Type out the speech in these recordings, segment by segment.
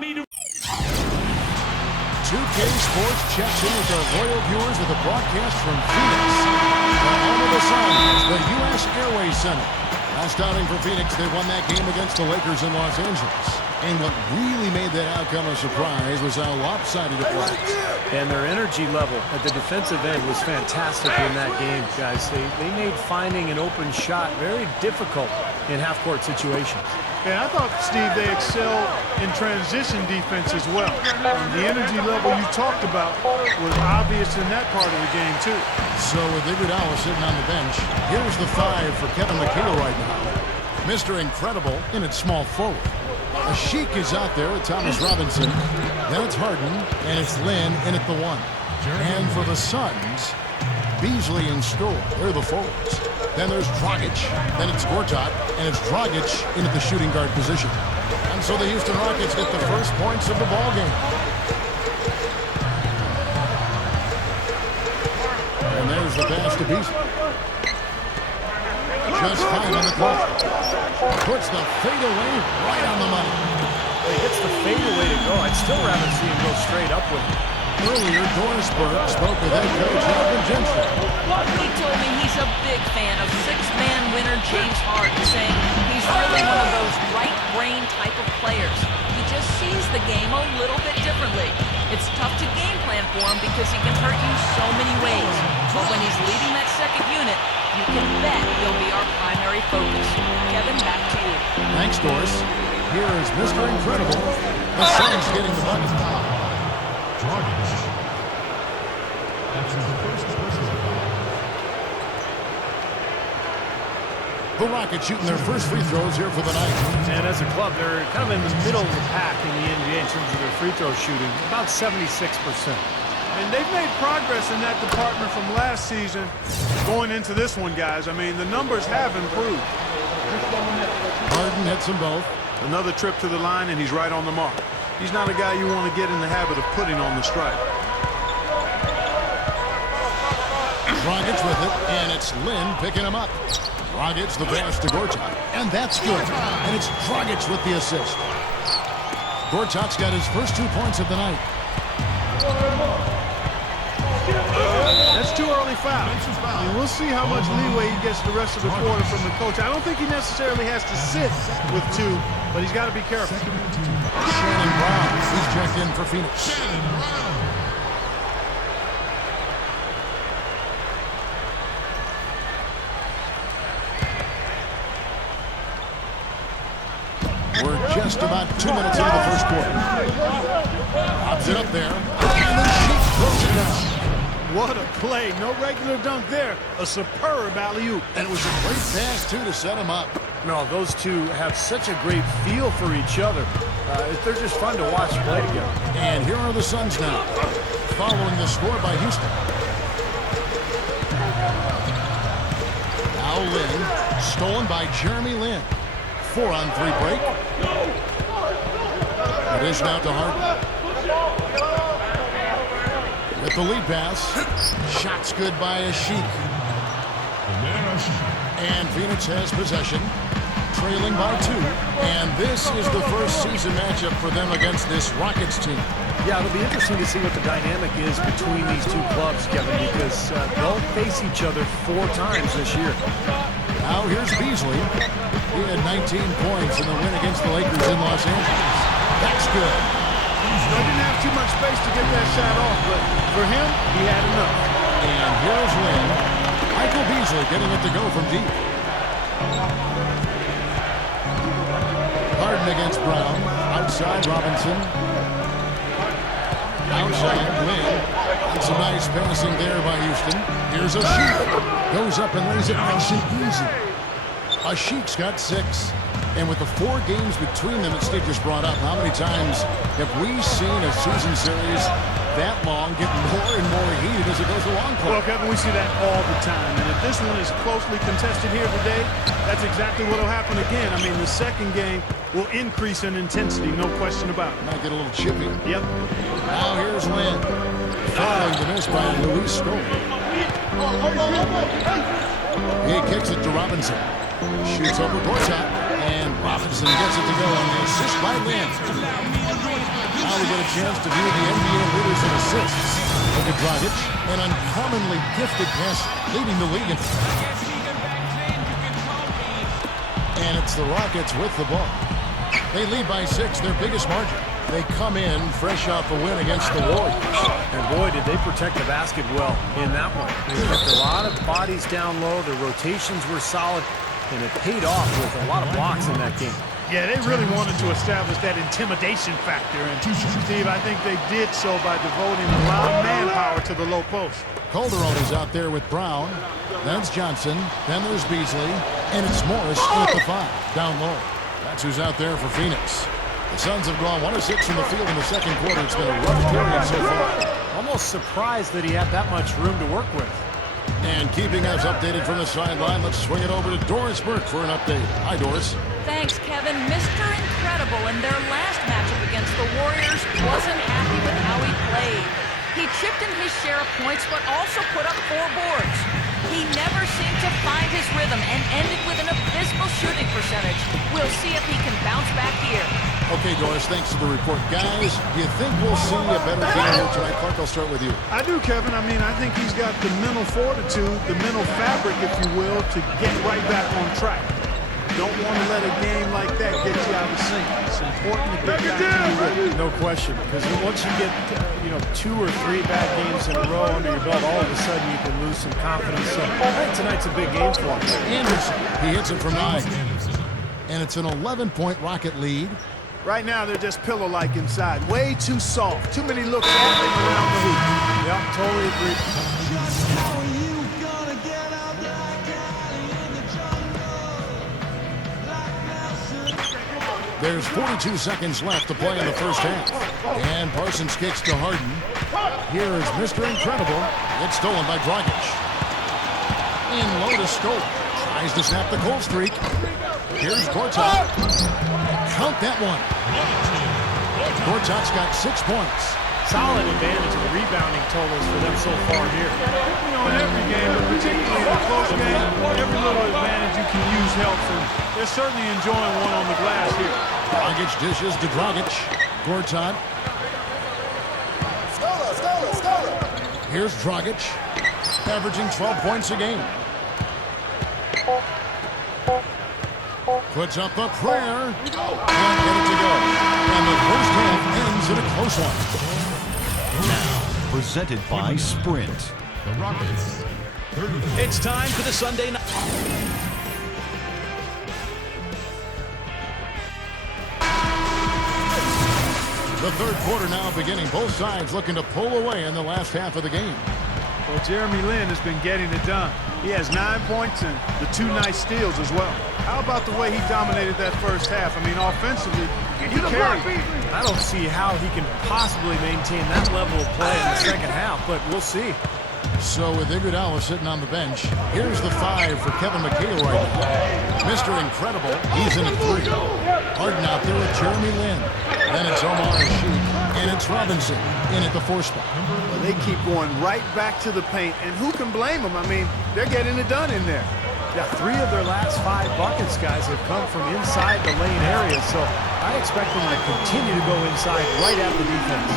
me to... 2K Sports checks in with our loyal viewers with a broadcast from Phoenix. The home of the Suns, the U.S. Airways Center. Last outing for Phoenix, they won that game against the Lakers in Los Angeles. And what really made that outcome a surprise was how lopsided it was. And their energy level at the defensive end was fantastic in that game, guys. They made finding an open shot very difficult in half-court situations. And I thought, Steve, they excelled in transition defense as well. And the energy level you talked about was obvious in that part of the game, too. So with Iguodala sitting on the bench, here's the 5 for Kevin McHale right now. Mr. Incredible in its small forward. A Sheik is out there with Thomas Robinson. Then it's Harden, and it's Lin in at the 1. And for the Suns, Beasley and Stoll, they're the forwards. Then there's Dragic, then it's Gortat, and it's Dragic in at the shooting guard position. And so the Houston Rockets get the first points of the ball game. And there's the pass to Beasley. Just 5 on the clock. Puts the fadeaway right on the money. He gets the fadeaway to go. I'd still rather see him go straight up with it. Earlier, Doris Burke spoke with head coach Alvin Gentry. He told me he's a big fan of six-man winner James Harden, saying he's really one of those right-brain type of players. He just sees the game a little bit differently. It's tough to game plan for him because he can hurt you so many ways. But when he's leading that second unit, you can bet he'll be our primary focus. Kevin, back to you. Thanks, Doris. Here is Mr. Incredible. The Suns getting the bucket. The Rockets shooting their first free throws here for the night. And as a club, they're kind of in the middle of the pack in the NBA in terms of their free throw shooting, about 76%. And they've made progress in that department from last season going into this one, guys. I mean, the numbers have improved. Harden hits them both. Another trip to the line, and he's right on the mark. He's not a guy you want to get in the habit of putting on the strike. Dragic with it, and it's Lin picking him up. Dragic the pass to Gortat, and that's good. And it's Dragic with the assist. Gortat's got his first 2 points of the night. That's too early foul. I mean, we'll see how much leeway he gets the rest of the quarter from the coach. I don't think he necessarily has to sit with 2, but he's got to be careful. Shannon Brown, he's checked in for Phoenix. We're just about 2 minutes into the first quarter. Pops it up there, and the Sheik throws it down. What a play. No regular dunk there. A superb alley-oop. And it was a great pass, too, to set him up. No, those two have such a great feel for each other. They're just fun to watch play together. And here are the Suns now, following the score by Houston. Now Lin, stolen by Jeremy Lin. 4-on-3 break. It is now to Harden. With the lead pass. Shots good by a Sheik. And Phoenix has possession, trailing by 2. And this is the first season matchup for them against this Rockets team. Yeah, it'll be interesting to see what the dynamic is between these two clubs, Kevin, because they'll face each other 4 times this year. Now here's Beasley. He had 19 points in the win against the Lakers in Los Angeles. That's good. They didn't have too much space to get that shot off, but for him, he had enough. And here's Lin. Michael Beasley getting it to go from deep. Harden against Brown. Outside Robinson. Outside Lin. And some nice passing there by Houston. Here's a Sheik. Goes up and lays it nice and easy. A Sheik's got 6. And with the 4 games between them that Steve just brought up, how many times have we seen a season series that long get more and more heated as it goes along? Well, Kevin, we see that all the time. And if this one is closely contested here today, that's exactly what will happen again. I mean, the second game will increase in intensity, no question about it. Might get a little chippy. Yep. Now here's Lin. Following the miss by Luis Stoll. He kicks it to Robinson. Shoots over Gortat. And Robinson gets it to go on the assist by Lynn. Now we get a chance to view the NBA leaders in assists. Look at Dragic, an uncommonly gifted passer, leading the league. And it's the Rockets with the ball. They lead by 6, their biggest margin. They come in fresh off a win against the Warriors. And boy, did they protect the basket well in that one. They kept a lot of bodies down low. The rotations were solid, and it paid off with a lot of blocks in that game. Yeah, they really wanted to establish that intimidation factor. And Steve, I think they did so by devoting a lot of manpower to the low post. Calderon is out there with Brown. That's Johnson. Then there's Beasley. And it's Morris at the 5, down low. That's who's out there for Phoenix. The Suns have gone 1 of 6 from the field in the second quarter. It's been a rough period so far. Almost surprised that he had that much room to work with. And keeping us updated from the sideline, let's swing it over to Doris Burke for an update. Hi, Doris. Thanks, Kevin. Mr. Incredible in their last matchup against the Warriors wasn't happy with how he played. He chipped in his share of points, but also put up 4 boards. He never seemed to find his rhythm and ended with an abysmal shooting percentage. We'll see if he can bounce back here. Okay, Doris, thanks for the report. Guys, do you think we'll see a better game here tonight? Clark, I'll start with you. I do, Kevin. I mean, I think he's got the mental fortitude, the mental fabric, if you will, to get right back on track. Don't want to let a game like that get you out of sync. It's important to get back to your rhythm. No question, because once you get 2 or 3 bad games in a row under your belt, all of a sudden you can lose some confidence. So I think tonight's a big game for him. Anderson, he hits it from 9. And it's an 11-point Rocket lead. Right now, they're just pillow-like inside. Way too soft. Too many looks happening around the hoop. Yeah, totally agree. There's 42 seconds left to play in the first half. And Parsons kicks to Harden. Here is Mr. Incredible. It's stolen by Dragic. In low to Scope. Tries to snap the cold streak. Here's Gortat. Count that one. Gortat's got 6 points. Solid advantage in the rebounding totals for them so far here. You know, in every game, but particularly in a close game, every little advantage you can use helps, and they're certainly enjoying one on the glass here. Dragic dishes to Dragic. Gortat. Here's Dragic, averaging 12 points a game. Puts up a prayer. Can't get it to go. And the first half ends in a close one. Now, presented by Sprint. The Rockets. It's time for the Sunday night. The third quarter now beginning. Both sides looking to pull away in the last half of the game. Well, Jeremy Lin has been getting it done. He has 9 points and the 2 nice steals as well. How about the way he dominated that first half? I mean, offensively, he carried. I don't see how he can possibly maintain that level of play in the second half, but we'll see. So with Iguodala sitting on the bench, here's the 5 for Kevin McHale right now. Mr. Incredible, he's in at 3. Harden out there with Jeremy Lin. Then it's Omar Sheik, and it's Robinson in at the 4 spot. Well, they keep going right back to the paint, and who can blame them? I mean, they're getting it done in there. Yeah, 3 of their last 5 buckets, guys, have come from inside the lane area, so I expect them to continue to go inside right at the defense.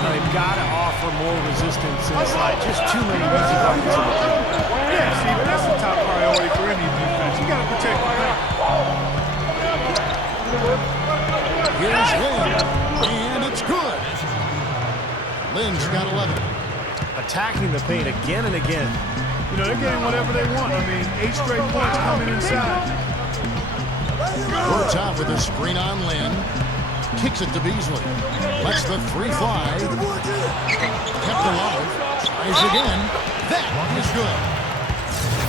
Now, they've got to offer more resistance inside. Just too many easy buckets in the paint. Yeah, Steven, that's the top priority for any defense. You got to protect the paint. Here's Lin, and it's good. Lin's got 11. Attacking the paint again and again. You know, they're getting whatever they want. I mean, 8 straight points coming inside. Gortat with a screen on Lin. Kicks it to Beasley. Lets the 3 fly. Kept alive. Tries again. That is good.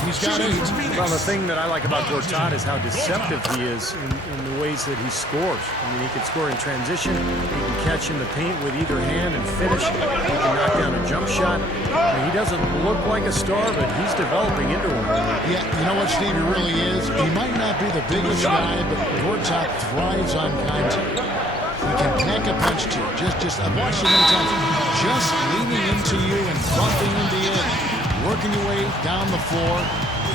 He's got 8. Well, the thing that I like about Gortat is how deceptive he is in the ways that he scores. I mean, he can score in transition. He can catch in the paint with either hand and finish. He can knock down a jump shot. I mean, he doesn't look like a star, but he's developing into one. Yeah, you know what, Steve? He really is. He might not be the biggest guy, but Gortat thrives on contact. He can pack a punch to you. I've watched him many times. Just leaning into you and bumping into you, working your way down the floor.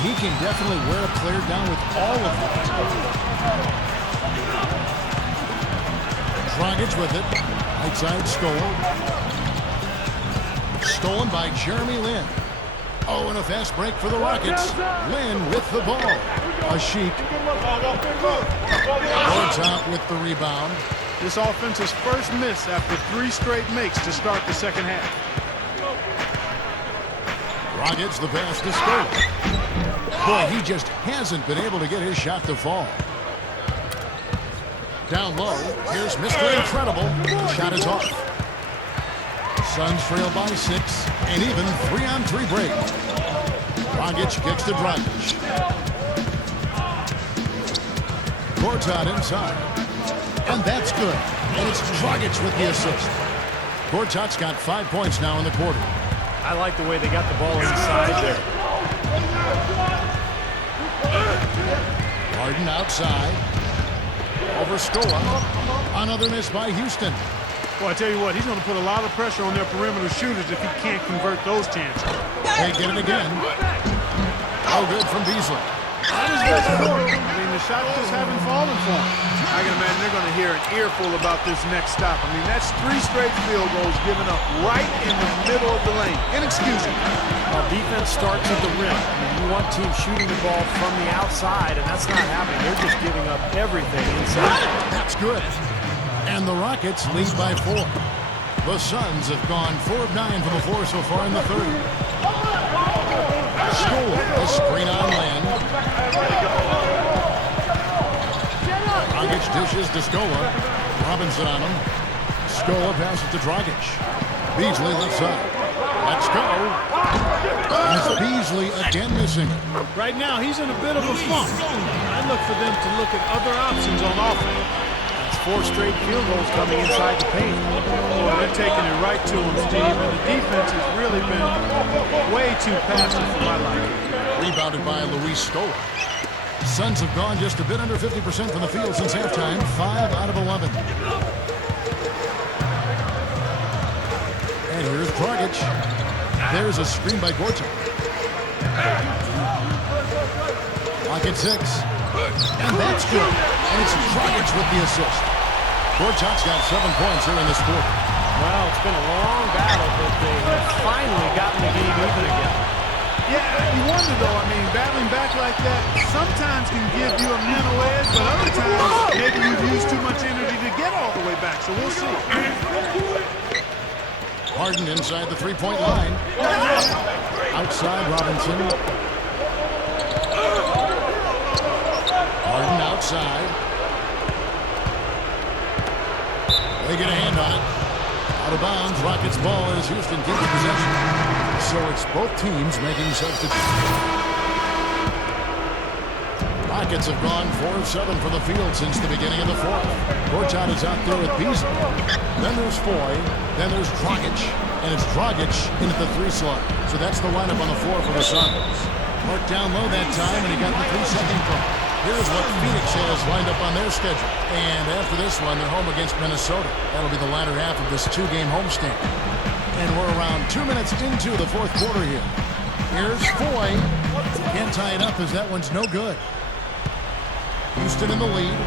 He can definitely wear a player down with all of that. Dragic with it. Right side Stoll. Stolen by Jeremy Lin. Oh, and a fast break for the Rockets. Lin with the ball. Ashik. On top with the rebound. This offense's first miss after 3 straight makes to start the second half. Rockets the pass to Stoll. Boy, he just hasn't been able to get his shot to fall. Down low, here's Mr. Incredible. The shot is off. Suns trail by 6, and even 3-on-3 break. Dragic kicks to Dragic. Gortat inside. And that's good. And it's Dragic with the assist. Gortat's got 5 points now in the quarter. I like the way they got the ball inside there. Harden outside. Over Scola. Another miss by Houston. Well, I tell you what, he's going to put a lot of pressure on their perimeter shooters if he can't convert those chances. They get it again. Oh, good from Beasley. That is good scoring. I mean, the shots just haven't fallen for him. I can imagine they're going to hear an earful about this next stop. I mean, that's 3 straight field goals given up right in the middle of the lane. Inexcusable. Well, defense starts at the rim. I mean, you want teams shooting the ball from the outside, and that's not happening. They're just giving up everything inside. That's good. And the Rockets lead by 4. The Suns have gone 4 of 9 from the floor so far in the third. Scola, a screen on Lin. Dragic dishes to Scola. Robinson on him. Scola passes to Dragic. Beasley left side. Let's go. And it's Beasley again missing. Right now, he's in a bit of a funk. I look for them to look at other options on offense. That's 4 straight field goals coming inside the paint. Boy, they're taking it right to him, Steve. And the defense has really been way too passive for my liking. Rebounded by Luis Scola. Suns have gone just a bit under 50% from the field since halftime. 5 out of 11. And here's Dragic. There's a screen by Gortat. Lock at 6. And that's good. And it's Dragic with the assist. Gortat's got 7 points here in this quarter. Well, it's been a long battle, but they have finally gotten the game even again. Yeah, you wonder, though, I mean, battling back like that sometimes can give you a mental edge, but other times maybe you've used too much energy to get all the way back, so we'll see. Harden inside the 3-point line. Outside Robinson. Harden outside. They get a hand on it. Out of bounds, Rockets ball as Houston keeps possession. So it's both teams making substitutions. Rockets have gone 4 of 7 from the field since the beginning of the fourth. Gortat is out there with Beasley. Then there's Foy. Then there's Dragic. And it's Dragic in at the 3 slot. So that's the lineup on the floor for the Suns. Marked down low that time, and he got the 3-second call. Here's what Phoenix has lined up on their schedule. And after this one, they're home against Minnesota. That'll be the latter half of this 2-game homestand. And we're around 2 minutes into the fourth quarter here. Here's Foy. Can't tie it up as that one's no good. Houston in the lead.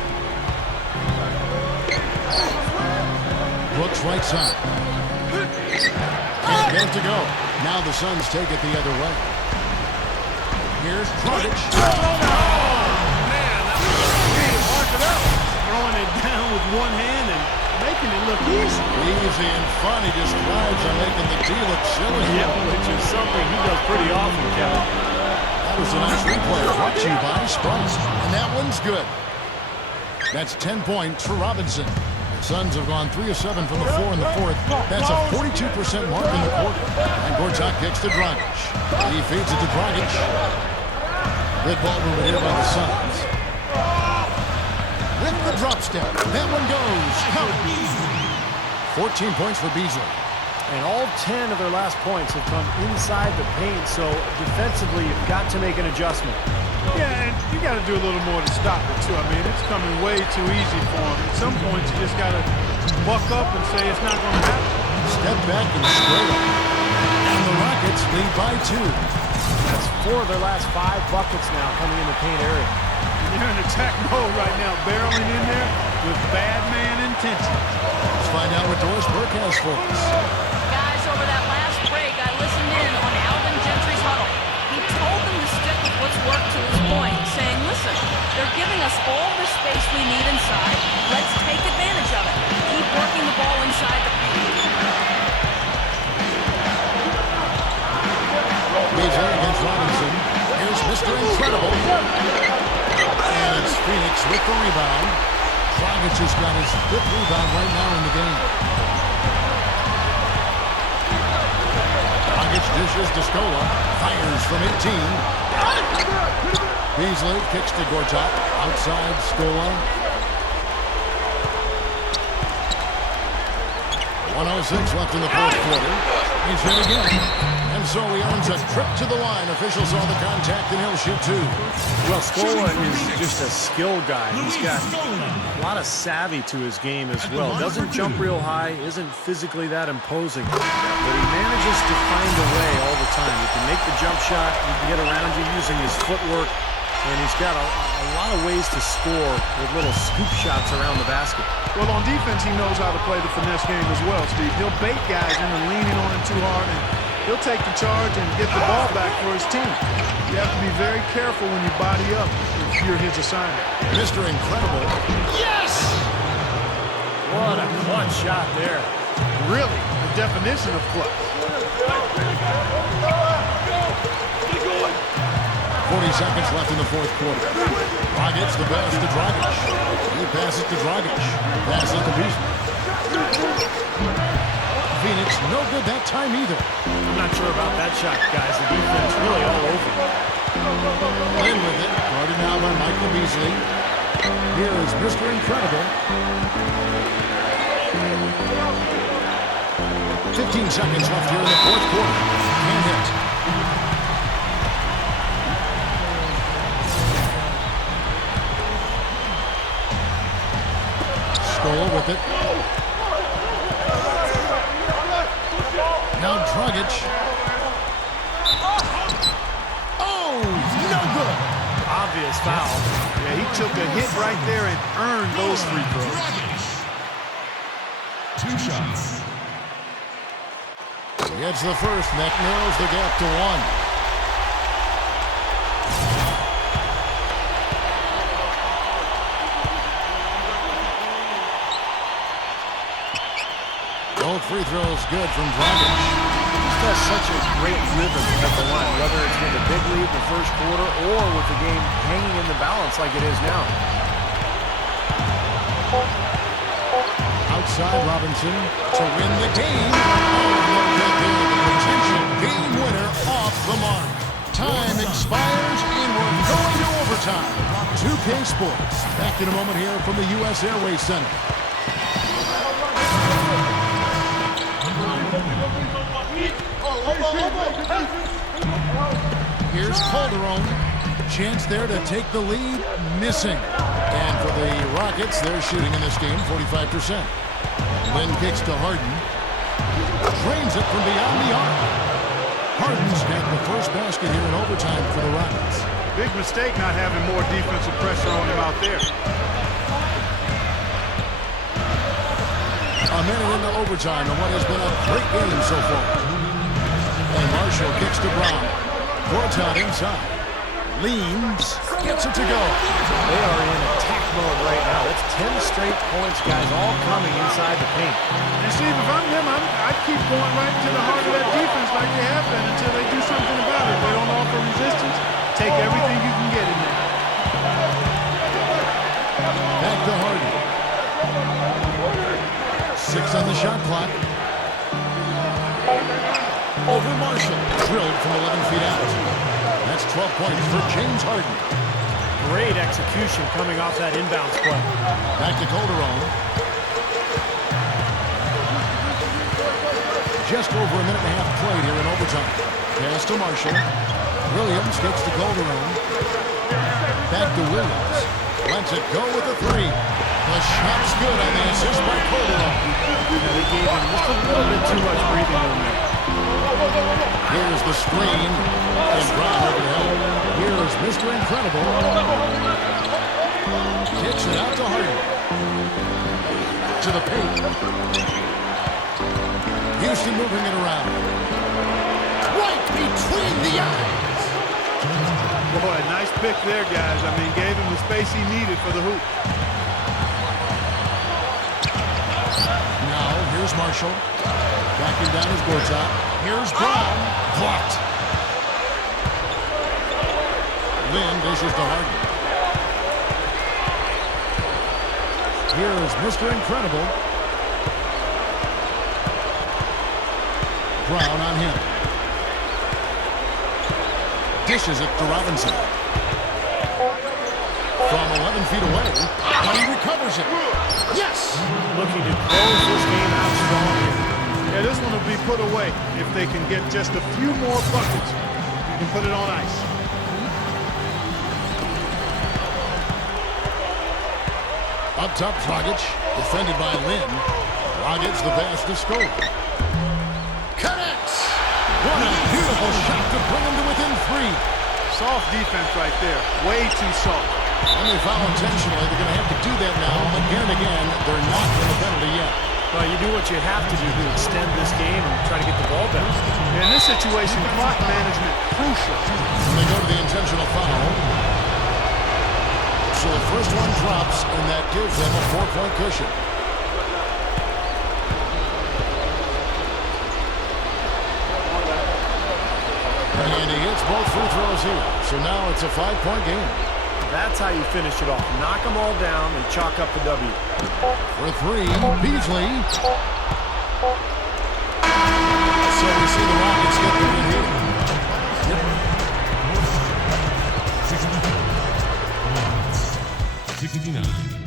Brooks right side. Can't get it to go. Now the Suns take it the other way. Here's Dragic. Throwing it down with one hand and making it look easy. Easy and fun. He just thrives on making the D look silly. Yeah, which is something he does pretty often, Kevin. That was a nice replay brought to you by Sprite. And that one's good. That's 10 points for Robinson. The Suns have gone 3 of 7 from the floor in the fourth. That's a 42% mark in the quarter. And Gortat kicks to Dragic. He feeds it to Dragic. Good ball movement here by the Suns. With the drop step. That one goes. 14 points for Beasley. And all 10 of their last points have come inside the paint, so defensively you've got to make an adjustment. Yeah, and you got to do a little more to stop it, too. I mean, it's coming way too easy for him. At some point, you just got to buck up and say it's not going to happen. Step back and straight up. And the Rockets lead by 2. That's 4 of their last 5 buckets now coming in the paint area. They're in attack mode right now, barreling in there. with bad man intentions. Let's find out what Doris Burke has for us. Guys, over that last break, I listened in on Alvin Gentry's huddle. He told them to stick with what's worked to this point, saying, listen, they're giving us all the space we need inside. Let's take advantage of it. Keep working the ball inside the paint. Beasley against Robinson. Here's Mr. Incredible. And it's Phoenix with the rebound. Dragic has got his 5th rebound right now in the game. Dragic dishes to Scola. Fires from 18. Beasley kicks to Gortat. Outside Scola. 1:06 left in the 4th quarter. He's hit again. And so he earns a trip to the line. Officials saw the contact and he'll shoot 2. Well, Scola is just a skill guy. He's got a lot of savvy to his game as well. Doesn't jump real high, isn't physically that imposing, but he manages to find a way all the time. He can make the jump shot, he can get around you using his footwork, and he's got a lot of ways to score with little scoop shots around the basket. Well, on defense, he knows how to play the finesse game as well, Steve. He'll bait guys into leaning on him too hard, and he'll take the charge and get the ball back for his team. You have to be very careful when you body up if you're his assignment. Mr. Incredible. Yes! What a clutch shot there. Really, the definition of clutch. 40 seconds left in the 4th quarter. Dragic the pass to Dragic. He passes to Dragic. Passes to Beasley. Phoenix, no good that time either. I'm not sure about that shot, guys. The defense really all over. In with it. Guarded now by Michael Beasley. Here is Mr. Incredible. 15 seconds left here in the 4th quarter. Can't hit. Scola with it. Now Dragic. Oh, no good. Obvious foul. Yeah, he took a hit right there and earned those free throws. 2 shots. He gets the first, and that narrows the gap to 1. Both free throws good from Dragic. Just has such a great rhythm at the line, whether it's with a big lead in the 1st quarter or with the game hanging in the balance like it is now. Outside Robinson to win the game. Oh, no good there. The potential game winner off the mark. Time expires and we're going to overtime. 2K Sports. Back in a moment here from the U.S. Airways Center. Here's Calderon. Chance there to take the lead. Missing. And for the Rockets, they're shooting in this game 45%. Lynn kicks to Harden. Drains it from beyond the arc. Harden's got the first basket here in overtime for the Rockets. Big mistake not having more defensive pressure on him out there. A minute into overtime in what has been a great game so far. And Marshall kicks to Brown. Gortat inside. Leans. Gets it to go. They are in attack mode right now. That's 10 straight points, guys, all coming inside the paint. And Steve, if I'm him, I'd keep going right to the heart of that defense like they have been until they do something about it. If they don't offer resistance, take everything you can get in there. Back to Harden. 6 on the shot clock. Over Marshall. Drilled from 11 feet out. That's 12 points for James Harden. Great execution coming off that inbounds play. Back to Calderon. Just over a minute and a half played here in overtime. Pass to Marshall. Williams gets to Calderon. Back to Williams. Lets it go with the 3. The shot's good on the assist by Calderon. They gave him just a little bit too much breathing room there. Here's the screen. And Brown overhead. Here's Mr. Incredible. Kicks it out to Harden. To the paint. Houston moving it around. Right between the eyes. Boy, nice pick there, guys. I mean, gave him the space he needed for the hoop. Now, here's Marshall. Backing down his Gortat. Here's Brown. Blocked. Lynn dishes to Harden. Here's Mr. Incredible. Brown on him. Dishes it to Robinson. From 11 feet away, but he recovers it. Yes! Looking to close this game out strong here. Yeah, this one will be put away. If they can get just a few more buckets, you can put it on ice. Up top, Dragic, defended by Lynn. Dragic, the pass to Scope. Connects! What a beautiful shot to bring him to within 3. Soft defense right there. Way too soft. And they foul intentionally. They're going to have to do that now. Again and again, they're not in the penalty yet. Well, you do what you have to do to extend this game and try to get the ball back. In this situation, clock management crucial. And they go to the intentional foul. So the first one drops, and that gives them a 4-point cushion. And he hits both free throws here. So now it's a 5-point game. That's how you finish it off. Knock them all down and chalk up the W. For 3, Beasley. So we see the Rockets get the win here. 69.